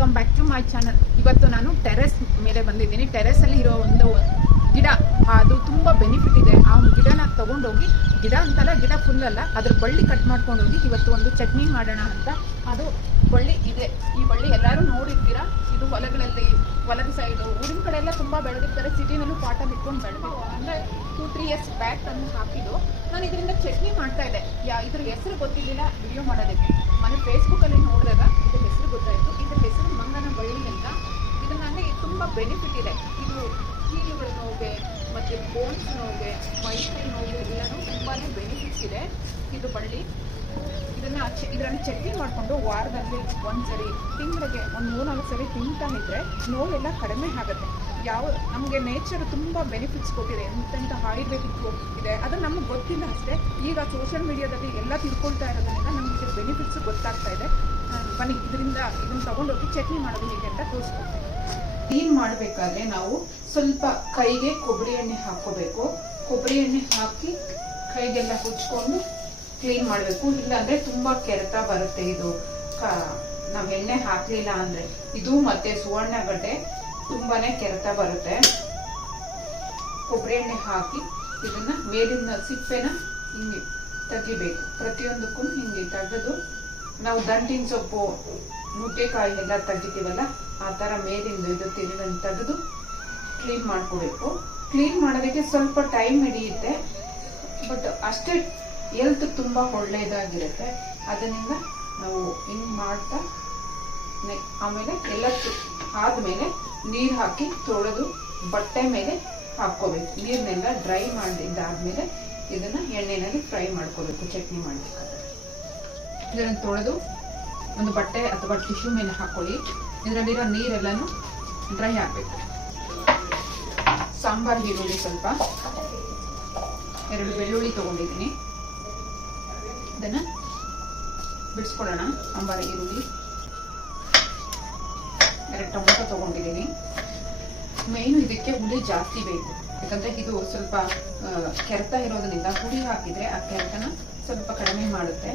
Welcome back to my channel ಇವತ್ತು ನಾನು terrace ಮೇಲೆ ಬಂದಿದ್ದೀನಿ. ಟೆರೆಸಲ್ಲಿ ಇರೋ ಒಂದು ಗಿಡ. ಅದು ತುಂಬ ಬೆನಿಫಿಟ್ ಇದೆ. ಆ ಗಿಡನ ತಗೊಂಡೋಗಿ ಗಿಡ ಅಂತಲ್ಲ, ಗಿಡ ಫುಲ್ ಅಲ್ಲ, ಅದ್ರ ಬಳ್ಳಿ ಕಟ್ ಮಾಡ್ಕೊಂಡು ಹೋಗಿ ಇವತ್ತು ಒಂದು ಚಟ್ನಿ ಮಾಡೋಣ ಅಂತ. ಅದು ಬಳ್ಳಿ ಇದೆ. ಈ ಬಳ್ಳಿ ಎಲ್ಲರೂ ನೋಡಿರ್ತೀರಾ? ಇದು ಹೊಲಗಳಲ್ಲಿ, ಹೊಲದ ಸೈಡು ಊರಿನ ಕಡೆ ಎಲ್ಲ ತುಂಬ ಬೆಳೆದಿರ್ತಾರೆ. ಸಿಟಿನಲ್ಲೂ ಪಾಠ ಬಿಟ್ಕೊಂಡು ಬೆಳೆದು ಅಂದರೆ ಟೂ ತ್ರೀ ಇಯರ್ಸ್ ಬ್ಯಾಕ್ ಅನ್ನು ಹಾಕಿದ್ದು. ನಾನು ಇದರಿಂದ ಚಟ್ನಿ ಮಾಡ್ತಾ ಇದ್ದೆ. ಯಾ, ಇದ್ರ ಹೆಸರು ಗೊತ್ತಿದ್ದಿಲ್ಲ ವಿಡಿಯೋ ಮಾಡೋದಕ್ಕೆ. ಮನೆ ಫೇಸ್ಬುಕ್ಕಲ್ಲಿ ನೋಡಿದಾಗ ಇದ್ರ ಹೆಸರು ಗೊತ್ತಾಯಿತು. ಇದ್ರ ಹೆಸರು ಮಂಗನ ಬಳ್ಳಿ ಅಂತ. ಇದು ನನಗೆ ತುಂಬ ಬೆನಿಫಿಟ್ ಇದೆ. ಇದು ಕೀಲುಗಳ ನೋವಿಗೆ, ಮತ್ತು ಬೋನ್ಸ್ ನೋವಿಗೆ ಮೈಸೂರು ನೋವು ಎಲ್ಲರೂ ತುಂಬಾ ಬೆನಿಫಿಟ್ಸ್ ಇದೆ. ಇದು ಬಳ್ಳಿ. ಇದರಲ್ಲಿ ಚಟ್ನಿ ಮಾಡಿಕೊಂಡು ವಾರದಲ್ಲಿ ಒಂದ್ಸರಿ ತಿಂಗಳಿಗೆ ಒಂದು ಮೂರ್ನಾಲ್ಕು ಸರಿ ತಿಂತಾ ಇದ್ರೆ ನೋವೆಲ್ಲ ಕಡಿಮೆ ಆಗುತ್ತೆ. ಯಾವ, ನಮಗೆ ನೇಚರ್ ತುಂಬ ಬೆನಿಫಿಟ್ಸ್ ಕೊಟ್ಟಿದೆ. ಎಂತೆಂಥ ಆಯುರ್ವೇದಿಕ್ ಇದೆ. ಅದು ನಮಗೆ ಗೊತ್ತಿಲ್ಲ ಅಷ್ಟೇ. ಈಗ ಸೋಷಿಯಲ್ ಮೀಡಿಯಾದಲ್ಲಿ ಎಲ್ಲ ತಿಳ್ಕೊಳ್ತಾ ಇರೋದ್ರಿಂದ ನಮಗೆ ಇದ್ರ ಬೆನಿಫಿಟ್ಸ್ ಗೊತ್ತಾಗ್ತಾ ಇದೆ. ಬನ್ನಿ, ಇದರಿಂದ ಇದನ್ನು ತಗೊಂಡೋಗಿ ಚಟ್ನಿ ಮಾಡೋದು ಹೇಗೆ ಅಂತ ತೋರಿಸ್ಕೊಡ್ತೀನಿ. ಕ್ಲೀನ್ ಮಾಡಬೇಕಾದ್ರೆ ನಾವು ಸ್ವಲ್ಪ ಕೈಗೆ ಕೊಬ್ಬರಿ ಎಣ್ಣೆ ಹಾಕೋಬೇಕು ಕೊಬ್ಬರಿ ಎಣ್ಣೆ ಹಾಕಿ ಕೈಗೆಲ್ಲ ಹುಚ್ಕೊಂಡು ಕ್ಲೀನ್ ಮಾಡಬೇಕು. ಇಲ್ಲಾಂದ್ರೆ ತುಂಬಾ ಕೆರೆತ ಬರುತ್ತೆ ಇದು. ನಾವು ಎಣ್ಣೆ ಹಾಕ್ಲಿಲ್ಲ ಅಂದ್ರೆ. ಇದು ಮತ್ತೆ ಸುವರ್ಣಗಡ್ಡೆ ತುಂಬಾನೇ ಕೆರೆತ ಬರುತ್ತೆ. ಕೊಬ್ಬರಿ ಎಣ್ಣೆ ಹಾಕಿ ಇದನ್ನ ಮೇಲಿನ ಸಿಪ್ಪೆನ ಹಿಂಗೆ ತೆಗಿಬೇಕು. ಪ್ರತಿಯೊಂದಕ್ಕೂ ಹಿಂಗೆ ತೆಗೆದು ನಾವು ದಂಟಿನ ಸೊಪ್ಪು, ನುಗ್ಗೆಕಾಯಿ ಎಲ್ಲ ತೆಗಿತೀವಲ್ಲ, ಆ ಥರ ಮೇಲಿಂದ ಇದು ತಿರುಗನ್ನು ತೆಗೆದು ಕ್ಲೀನ್ ಮಾಡ್ಕೋಬೇಕು. ಕ್ಲೀನ್ ಮಾಡೋದಕ್ಕೆ ಸ್ವಲ್ಪ ಟೈಮ್ ಹಿಡಿಯುತ್ತೆ. ಬಟ್ ಅಷ್ಟೇ ಹೆಲ್ತ್ ತುಂಬ ಒಳ್ಳೆಯದಾಗಿರುತ್ತೆ. ಅದರಿಂದ ನಾವು ಹಿಂಗ್ ಮಾಡ್ತಾ ಆಮೇಲೆ ಎಲ್ಲ ಆದ್ಮೇಲೆ ನೀರು ಹಾಕಿ ತೊಳೆದು ಬಟ್ಟೆ ಮೇಲೆ ಹಾಕ್ಕೋಬೇಕು. ನೀರ್ನೆಲ್ಲ ಡ್ರೈ ಮಾಡಿದ್ದಾದ್ಮೇಲೆ ಇದನ್ನ ಎಣ್ಣೆನಲ್ಲಿ ಫ್ರೈ ಮಾಡ್ಕೋಬೇಕು, ಚಟ್ನಿ ಮಾಡ್ಬೇಕಾದ್ರೆ. ಇದನ್ನು ತೊಳೆದು ಒಂದು ಬಟ್ಟೆ ಅಥವಾ ಟಿಶ್ಯೂ ಮೇಲೆ ಹಾಕೊಳ್ಳಿ. ಇದರಲ್ಲಿರೋ ನೀರೆಲ್ಲನೂ ಡ್ರೈ ಆಗಬೇಕು. ಸಾಂಬಾರ್ ಈರುಳ್ಳಿ ಸ್ವಲ್ಪ. ಎರಡು ಬೆಳ್ಳುಳ್ಳಿ ತಗೊಂಡಿದ್ದೀನಿ. ಇದನ್ನ ಬಿಡಿಸ್ಕೊಳ್ಳೋಣ. ಅಂಬಾರಿ ಈರುಳ್ಳಿ. ಎರಡು ಟೊಮೊಟೊ ತಗೊಂಡಿದ್ದೀನಿ. ಮೇಯ್ನು ಇದಕ್ಕೆ ಹುಳಿ ಜಾಸ್ತಿ ಬೇಕು. ಯಾಕಂದ್ರೆ ಇದು ಸ್ವಲ್ಪ ಕೆರೆತ ಇರೋದ್ರಿಂದ ಹುಳಿ ಹಾಕಿದ್ರೆ ಆ ಕೆರೆತನ ಸ್ವಲ್ಪ ಕಡಿಮೆ ಮಾಡುತ್ತೆ.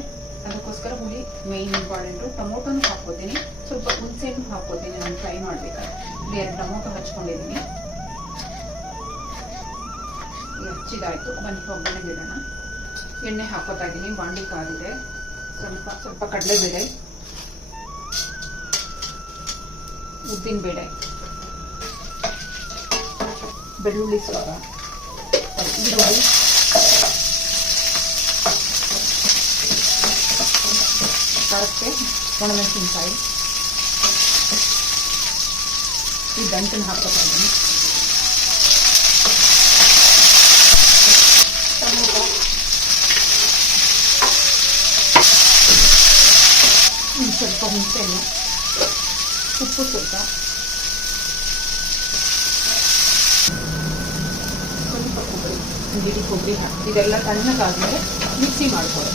ಅದಕ್ಕೋಸ್ಕರ ಹುಳಿ ಮೇಯ್ನ್ ಇಂಪಾರ್ಟೆಂಟು ಟೊಮೊಟೊನು ಹಾಕೋತೀನಿ ಸ್ವಲ್ಪ ಹುಣಸೆಹಣ್ಣು ಹಾಕೋತೀನಿ ನಾನು ಫ್ರೈ ಮಾಡಬೇಕಾದ್ರೆ. ಇಲ್ಲಿ ಎರಡು ಟೊಮೊಟೊ ಹಚ್ಕೊಂಡಿದ್ದೀನಿ. ಹಚ್ಚಿದಾಯ್ತು. ಬನ್ನಿ ಒಗ್ಗರಣೆ ಬಿಡೋಣ ಎಣ್ಣೆ ಹಾಕೋತಾ ಇದ್ದೀನಿ ಬಾಂಡಿ ಕಾದಿದೆ ಸ್ವಲ್ಪ ಸ್ವಲ್ಪ ಕಡಲೆಬೇಳೆ ಉದ್ದಿನಬೇಳೆ ಬೆಳ್ಳುಳ್ಳಿ ಸ್ವಲ್ಪ ಈರುಳ್ಳಿ ಖಾರಕ್ಕೆ ಒಣಮೆಣಸಿನ್ಕಾಯಿ, ಈ ದಂಟನ್ನು ಹಾಕೋತಾ ಇದ್ದೀನಿ ಟೊಮೊಟೊ ಒಂದು ಸ್ವಲ್ಪ ಹುಣಸೆಹಣ್ಣು ಉಪ್ಪು ಸ್ವಲ್ಪ. ಸ್ವಲ್ಪ ಕೊಬ್ಬರಿ ಗಿಡಿ ಕೊಬ್ಬರಿ ಹಾಕಿ, ಇದೆಲ್ಲ ತಣ್ಣಗಾದ್ಮೇಲೆ ಮಿಕ್ಸಿ ಮಾಡ್ಕೊಳ್ಳಿ.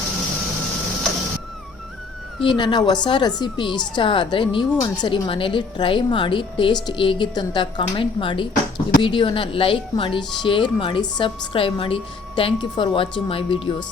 ಈ ನನ್ನ ಹೊಸ ರೆಸಿಪಿ ಇಷ್ಟ ಆದರೆ ನೀವು ಒಂದ್ಸರಿ ಮನೇಲಿ ಟ್ರೈ ಮಾಡಿ, ಟೇಸ್ಟ್ ಹೇಗಿತ್ತಂತ ಕಮೆಂಟ್ ಮಾಡಿ, ಈ ವಿಡಿಯೋನ ಲೈಕ್ ಮಾಡಿ, ಶೇರ್ ಮಾಡಿ, ಸಬ್ಸ್ಕ್ರೈಬ್ ಮಾಡಿ. Thank you for watching my videos.